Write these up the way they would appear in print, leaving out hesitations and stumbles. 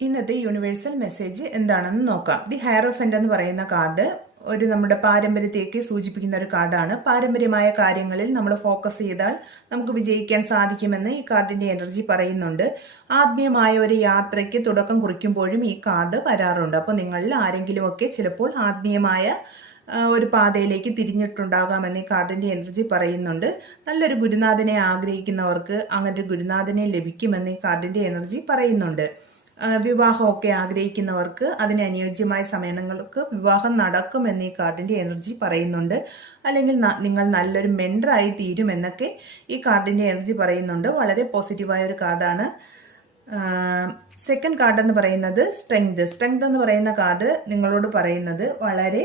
ഇന്നത്തെ universal message എന്താണെന്ന് നോക്കാം. ദി ഹയറോഫന്റ് എന്ന് പറയുന്ന കാർഡ് നമ്മുടെ പാരമ്പര്യത്തേക്ക് സൂചിപ്പിക്കുന്ന ഒരു കാർഡാണ്. പാരമ്പര്യമായ കാര്യങ്ങളിൽ നമ്മൾ ഫോക്കസ് ചെയ്താൽ നമുക്ക് വിജയിക്കാൻ സാധിക്കുമെന്ന് ഈ കാർഡിന്റെ എനർജി പറയുന്നുണ്ട്. ആത്മീയമായ ഒരു യാത്രയ്ക്ക് തുടക്കം കുറിക്കുമ്പോഴും ഈ കാർഡ് വരാറുണ്ട്. അപ്പോൾ നിങ്ങളിൽ ആരെങ്കിലുമൊക്കെ ചിലപ്പോൾ ആത്മീയമായ ഒരു പാതയിലേക്ക് തിരിഞ്ഞിട്ടുണ്ടാകാമെന്ന് ഈ കാർഡിന്റെ എനർജി പറയുന്നുണ്ട്. നല്ലൊരു ഗുരുനാഥനെ ആഗ്രഹിക്കുന്നവർക്ക് അങ്ങനെ ഒരു ഗുരുനാഥനെ ലഭിക്കുമെന്ന് ഈ കാർഡിന്റെ എനർജി പറയുന്നുണ്ട്. വിവാഹമൊക്കെ ആഗ്രഹിക്കുന്നവർക്ക് അതിന് അനുയോജ്യമായ സമയങ്ങൾക്ക് വിവാഹം നടക്കുമെന്ന് ഈ കാർഡിന്റെ എനർജി പറയുന്നുണ്ട്. അല്ലെങ്കിൽ നിങ്ങൾ നല്ലൊരു മെൻറ്ററായി തീരുമെന്നൊക്കെ ഈ കാർഡിന്റെ എനർജി പറയുന്നുണ്ട്. വളരെ പോസിറ്റീവായ ഒരു കാർഡാണ്. സെക്കൻഡ് കാർഡ് എന്ന് പറയുന്നത് സ്ട്രെങ്ത് എന്ന് പറയുന്ന കാർഡ് നിങ്ങളോട് പറയുന്നത് വളരെ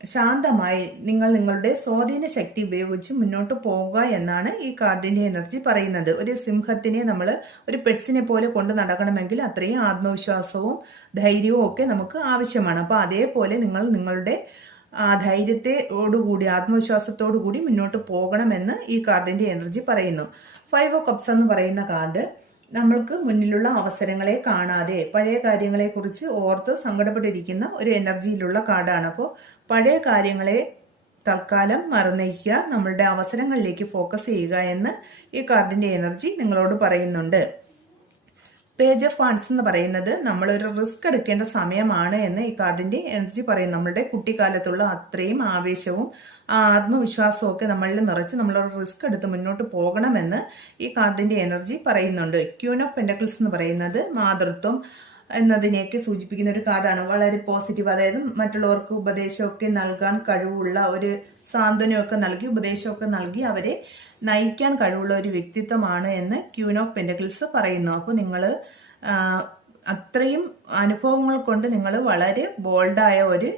ശാന്തമായി നിങ്ങൾ നിങ്ങളുടെ സ്വാധീന ശക്തി ഉപയോഗിച്ച് മുന്നോട്ട് പോവുക എന്നാണ് ഈ കാർഡിന്റെ എനർജി പറയുന്നത്. ഒരു സിംഹത്തിനെ നമ്മൾ ഒരു പെറ്റ്സിനെ പോലെ കൊണ്ട് നടക്കണമെങ്കിൽ അത്രയും ആത്മവിശ്വാസവും ധൈര്യവും ഒക്കെ നമുക്ക് ആവശ്യമാണ്. അപ്പോൾ അതേപോലെ നിങ്ങൾ നിങ്ങളുടെ ധൈര്യത്തോടുകൂടി ആത്മവിശ്വാസത്തോടു കൂടി മുന്നോട്ട് പോകണമെന്ന് ഈ കാർഡിന്റെ എനർജി പറയുന്നു. 5 ഓഫ് കപ്സ് എന്ന് പറയുന്ന കാർഡ് നമ്മൾക്ക് മുന്നിലുള്ള അവസരങ്ങളെ കാണാതെ പഴയ കാര്യങ്ങളെക്കുറിച്ച് ഓർത്ത് സങ്കടപ്പെട്ടിരിക്കുന്ന ഒരു എനർജിയിലുള്ള കാർഡാണ്. അപ്പോൾ പഴയ കാര്യങ്ങളെ തൽക്കാലം മറന്നേക്കുക, നമ്മളുടെ അവസരങ്ങളിലേക്ക് ഫോക്കസ് ചെയ്യുക എന്ന് ഈ കാർഡിന്റെ എനർജി നിങ്ങളോട് പറയുന്നുണ്ട്. പേജ് ഓഫ് വാൻഡ്സ് എന്ന് പറയുന്നത് നമ്മളൊരു റിസ്ക് എടുക്കേണ്ട സമയമാണ് എന്ന് ഈ കാർഡിന്റെ എനർജി പറയും. നമ്മളുടെ കുട്ടിക്കാലത്തുള്ള അത്രയും ആവേശവും ആത്മവിശ്വാസവും ഒക്കെ നമ്മളിൽ നിറച്ച് നമ്മളൊരു റിസ്ക് എടുത്ത് മുന്നോട്ട് പോകണമെന്ന് ഈ കാർഡിന്റെ എനർജി പറയുന്നുണ്ട്. ക്യൂൻ ഓഫ് പെന്റക്കിൾസ് എന്ന് പറയുന്നത് മാതൃത്വം എന്നതിനെയൊക്കെ സൂചിപ്പിക്കുന്ന ഒരു കാർഡാണ്. വളരെ പോസിറ്റീവ്, അതായത് മറ്റുള്ളവർക്ക് ഉപദേശമൊക്കെ നൽകാൻ കഴിവുള്ള ഒരു സാന്ത്വനമൊക്കെ നൽകി ഉപദേശമൊക്കെ നൽകി അവരെ നയിക്കാൻ കഴിവുള്ള ഒരു വ്യക്തിത്വമാണ് എന്ന് ക്യൂൻ ഓഫ് പെന്റക്കിൾസ് പറയുന്നു. അപ്പോൾ നിങ്ങൾ അത്രയും അനുഭവങ്ങൾ കൊണ്ട് നിങ്ങൾ വളരെ ബോൾഡായ ഒരു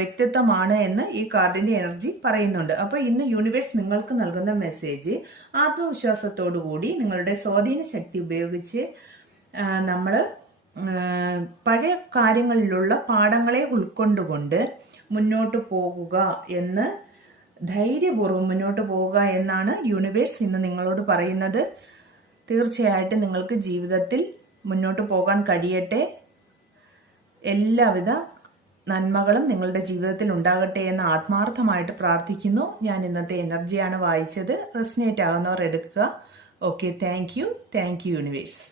വ്യക്തിത്വമാണ് എന്ന് ഈ കാർഡിന്റെ എനർജി പറയുന്നുണ്ട്. അപ്പോൾ ഇന്ന് യൂണിവേഴ്സ് നിങ്ങൾക്ക് നൽകുന്ന മെസ്സേജ് ആത്മവിശ്വാസത്തോടു കൂടി നിങ്ങളുടെ സ്വാധീന ശക്തി ഉപയോഗിച്ച് നമ്മൾ പഴയ കാര്യങ്ങളിലുള്ള പാഠങ്ങളെ ഉൾക്കൊണ്ടുകൊണ്ട് മുന്നോട്ട് പോകുക എന്ന് ധൈര്യപൂർവ്വം മുന്നോട്ട് പോവുക എന്നാണ് യൂണിവേഴ്സ് ഇന്ന് നിങ്ങളോട് പറയുന്നത്. തീർച്ചയായിട്ടും നിങ്ങൾക്ക് ജീവിതത്തിൽ മുന്നോട്ട് പോകാൻ കഴിയട്ടെ. എല്ലാവിധ നന്മകളും നിങ്ങളുടെ ജീവിതത്തിൽ ഉണ്ടാകട്ടെ എന്ന് ആത്മാർത്ഥമായിട്ട് പ്രാർത്ഥിക്കുന്നു. ഞാൻ ഇന്നത്തെ എനർജിയാണ് വായിച്ചത്. റെസനേറ്റ് ആകുന്നവർ എടുക്കുക. Okay, thank you universe.